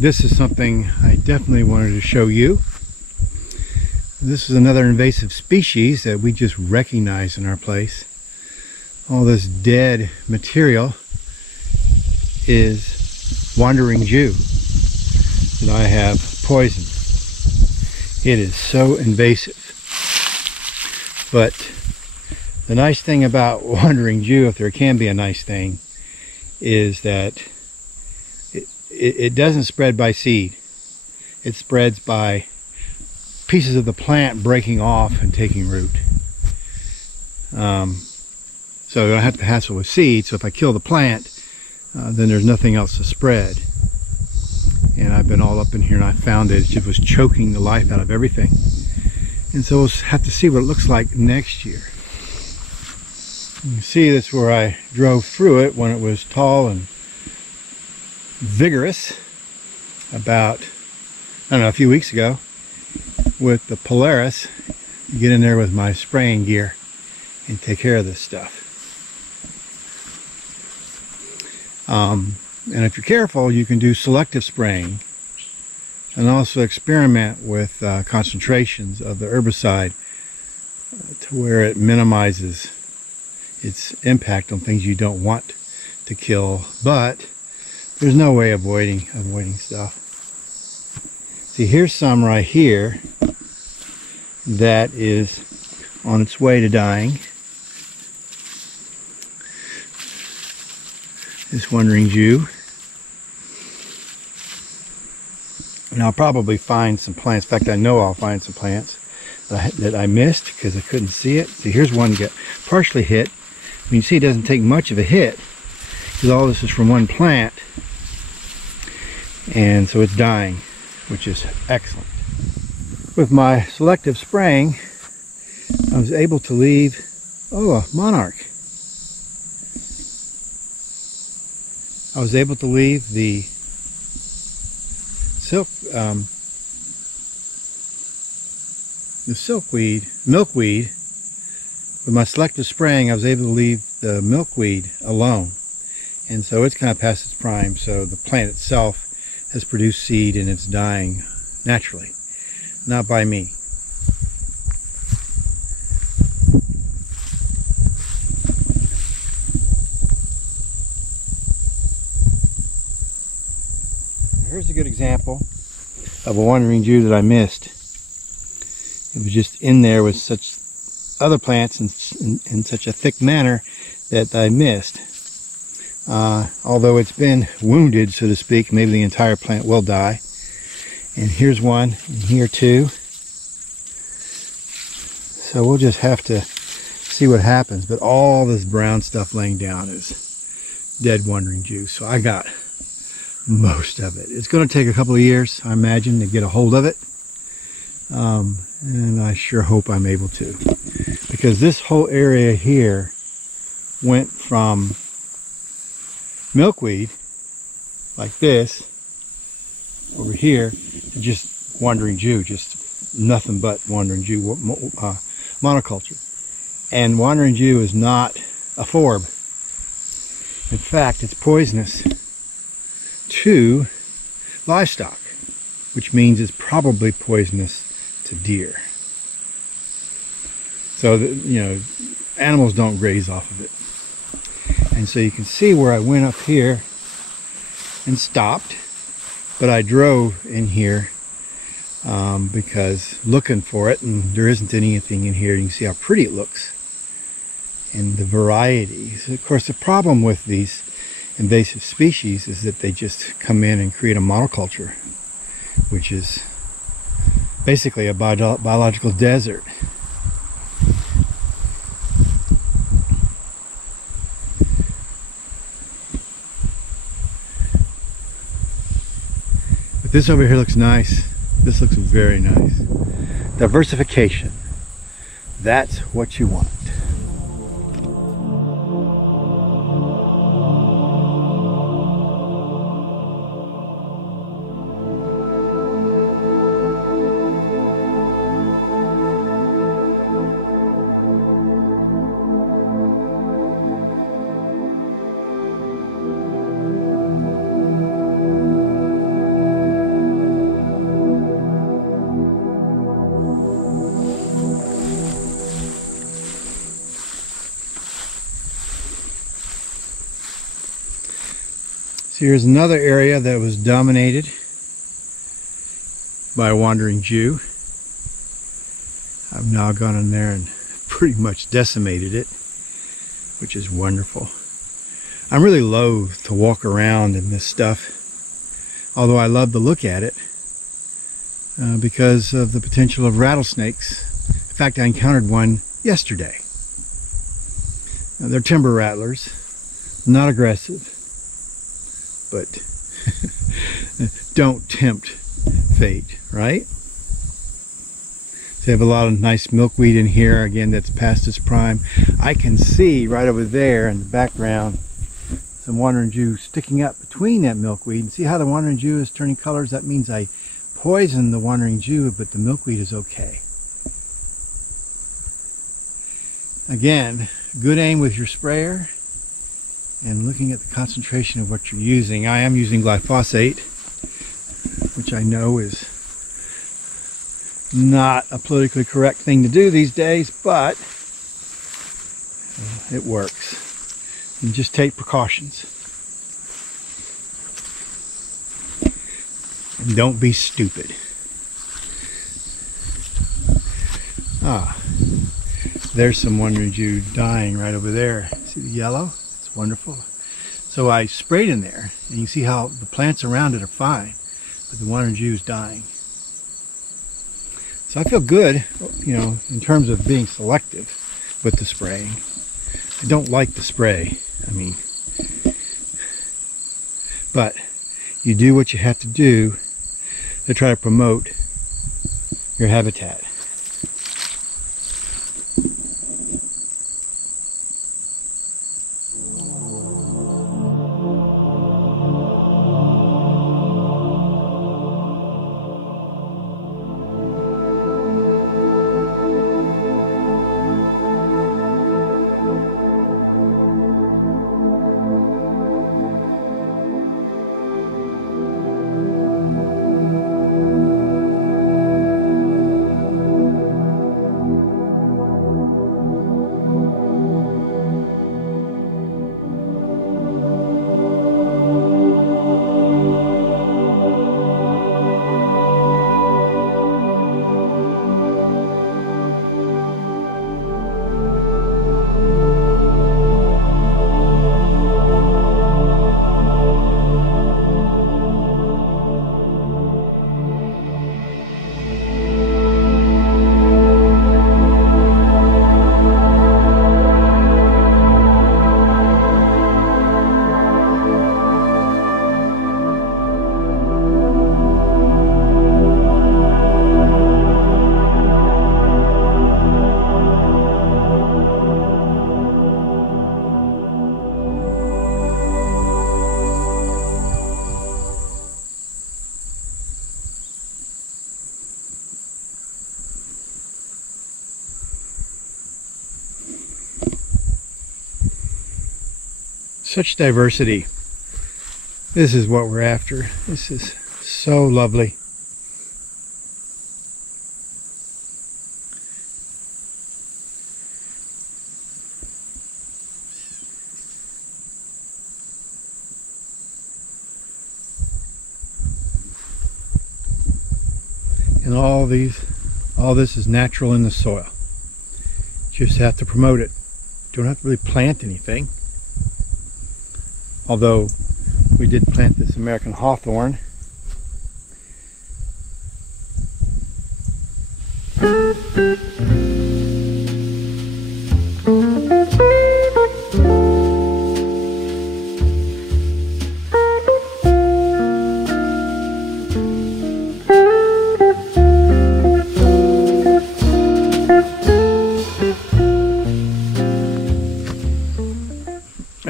This is something I definitely wanted to show you. This is another invasive species that we just recognize in our place. All this dead material is wandering Jew that I have poisoned. It is so invasive. But the nice thing about wandering Jew, if there can be a nice thing, is that it doesn't spread by seed. It spreads by pieces of the plant breaking off and taking root. So I don't have to hassle with seed. So if I kill the plant, then there's nothing else to spread. And I've been all up in here and I found it just was choking the life out of everything. And so we'll have to see what it looks like next year. You can see that's where I drove through it when it was tall and vigorous about, I don't know, a few weeks ago with the Polaris. Get in there with my spraying gear and take care of this stuff. And if you're careful, you can do selective spraying and also experiment with concentrations of the herbicide to where it minimizes its impact on things you don't want to kill. But there's no way of avoiding stuff. See, here's some right here that is on its way to dying. This wandering Jew. And I'll probably find some plants. In fact, I know I'll find some plants that I missed because I couldn't see it. See, here's one get partially hit. You can see it doesn't take much of a hit because all this is from one plant. And so it's dying, which is excellent. With my selective spraying, I was able to leave, a monarch. I was able to leave the milkweed. With my selective spraying, I was able to leave the milkweed alone. And so it's kind of past its prime, so the plant itself has produced seed and it's dying naturally, not by me. Here's a good example of a wandering Jew that I missed. It was just in there with such other plants in such a thick manner that I missed. Although it's been wounded, so to speak, maybe the entire plant will die. And here's one, and here too. So we'll just have to see what happens. But all this brown stuff laying down is dead wandering Jew. So I got most of it. It's going to take a couple of years, I imagine, to get a hold of it. And I sure hope I'm able to. Because this whole area here went from milkweed, like this, over here, to just wandering Jew, just nothing but wandering Jew monoculture. And wandering Jew is not a forb. In fact, it's poisonous to livestock, which means it's probably poisonous to deer. So, animals don't graze off of it. And so you can see where I went up here and stopped, but I drove in here because looking for it, and there isn't anything in here. You can see how pretty it looks and the varieties. Of course, the problem with these invasive species is that they just come in and create a monoculture, which is basically a biological desert. But this over here looks nice. This looks very nice. Diversification. That's what you want. So here's another area that was dominated by a wandering Jew. I've now gone in there and pretty much decimated it, which is wonderful. I'm really loath to walk around in this stuff, although I love to look at it because of the potential of rattlesnakes. In fact, I encountered one yesterday. Now, they're timber rattlers, not aggressive, but don't tempt fate, right? So they have a lot of nice milkweed in here, again, that's past its prime. I can see right over there in the background some wandering Jew sticking up between that milkweed. And see how the wandering Jew is turning colors? That means I poisoned the wandering Jew, but the milkweed is okay. Again, good aim with your sprayer and looking at the concentration of what you're using. I am using glyphosate, which I know is not a politically correct thing to do these days, but it works. And just take precautions. And don't be stupid. There's some wandering Jew dying right over there. See the yellow? It's wonderful. So I sprayed in there, and you see how the plants around it are fine, but the wandering Jew is dying. So I feel good, you know, in terms of being selective with the spraying. I don't like the spray, but you do what you have to do to try to promote your habitat. Such diversity. This is what we're after. This is so lovely. And all this is natural in the soil. You just have to promote it. You don't have to really plant anything. Although we did plant this American hawthorn.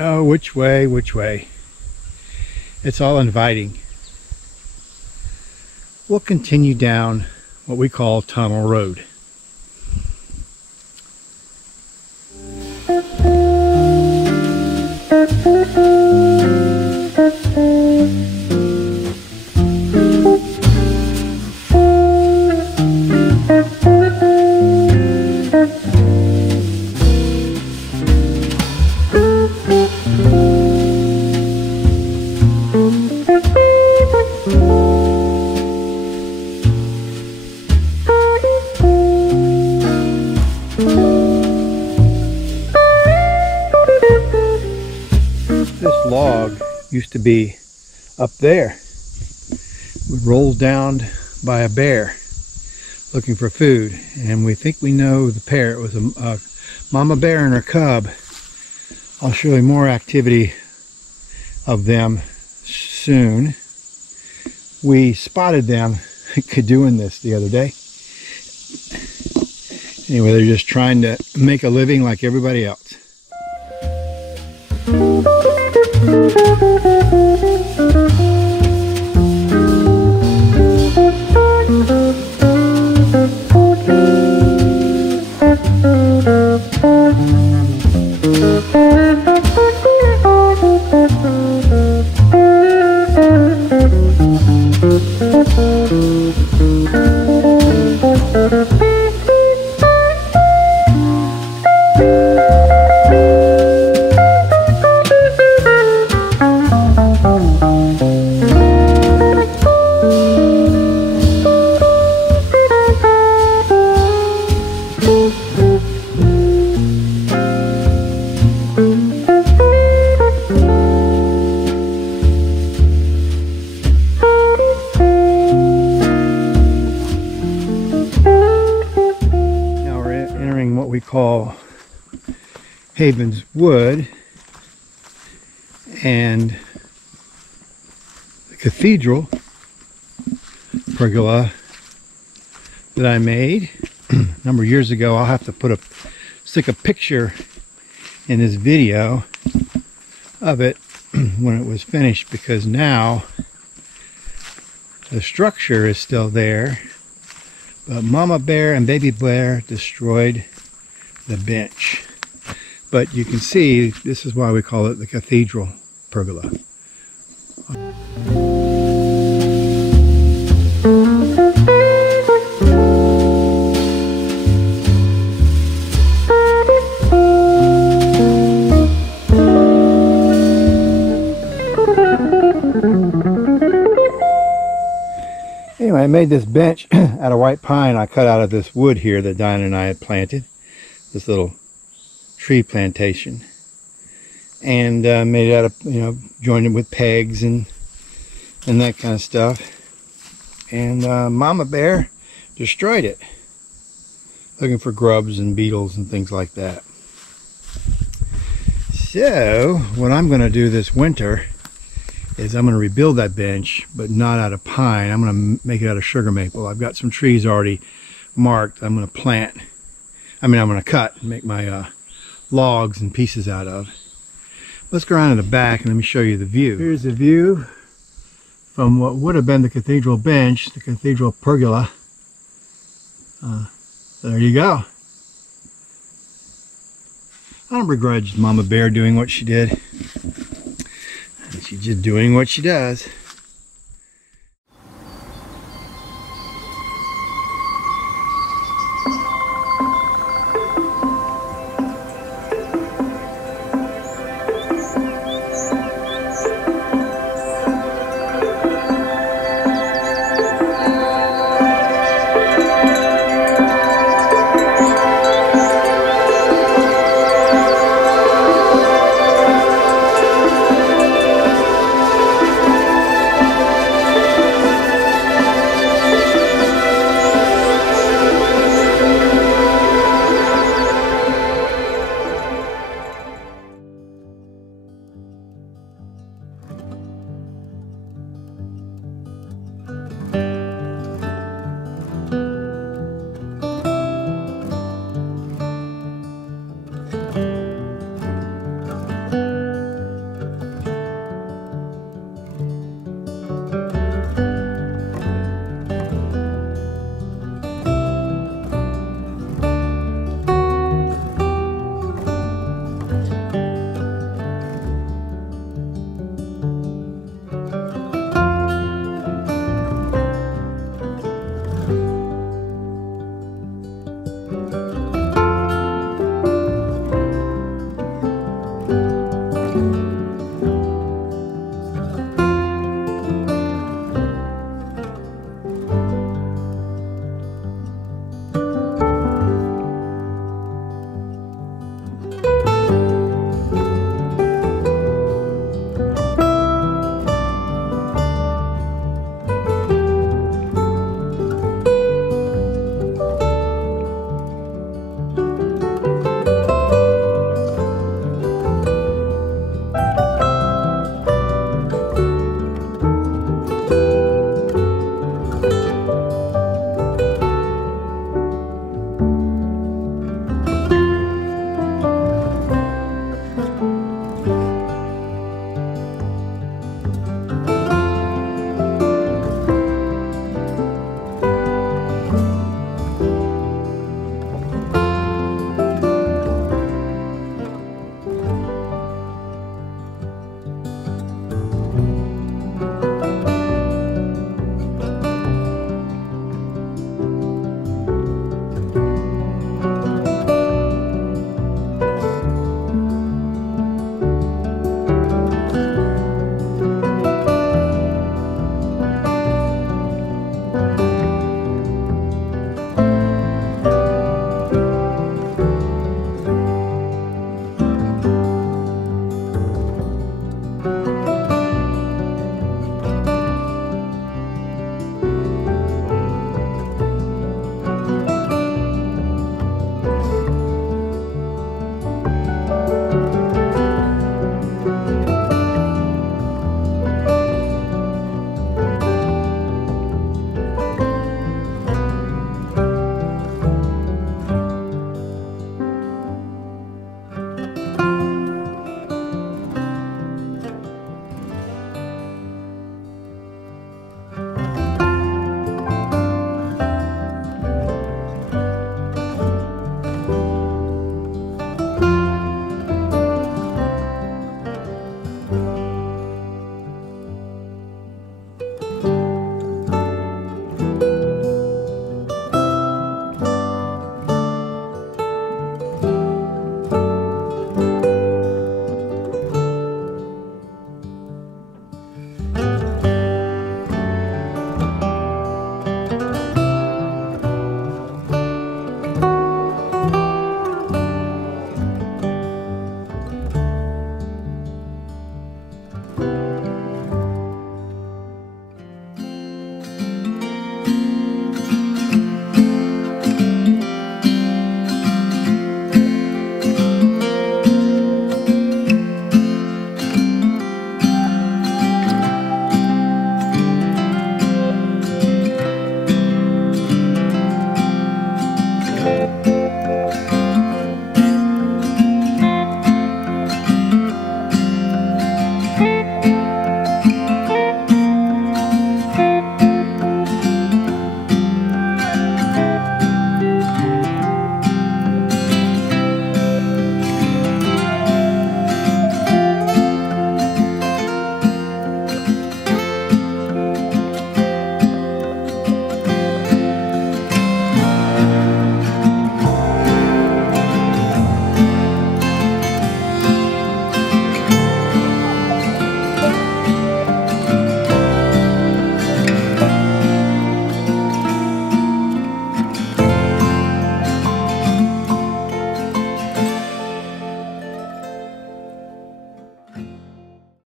Oh, which way, which way? It's all inviting. We'll continue down what we call Tunnel Road. log used to be up there. It was rolled down by a bear looking for food, and we think we know the pair. It was a mama bear and her cub. I'll show you more activity of them soon. We spotted them doing this the other day. Anyway, they're just trying to make a living like everybody else. What we call Haven's Wood, and the cathedral pergola that I made a number of years ago. I'll have to stick a picture in this video of it when it was finished, because now the structure is still there, but mama bear and baby bear destroyed the bench. But you can see this is why we call it the cathedral pergola. Anyway, I made this bench out of white pine I cut out of this wood here that Diana and I had planted. This little tree plantation, and made it out of, joined it with pegs and that kind of stuff. And mama bear destroyed it, looking for grubs and beetles and things like that. So what I'm going to do this winter is I'm going to rebuild that bench, but not out of pine. I'm going to make it out of sugar maple. I've got some trees already marked. I'm going to cut and make my logs and pieces out of. Let's go around to the back and let me show you the view. Here's the view from what would have been the cathedral bench, the cathedral pergola. There you go. I don't begrudge Mama Bear doing what she did. She's just doing what she does.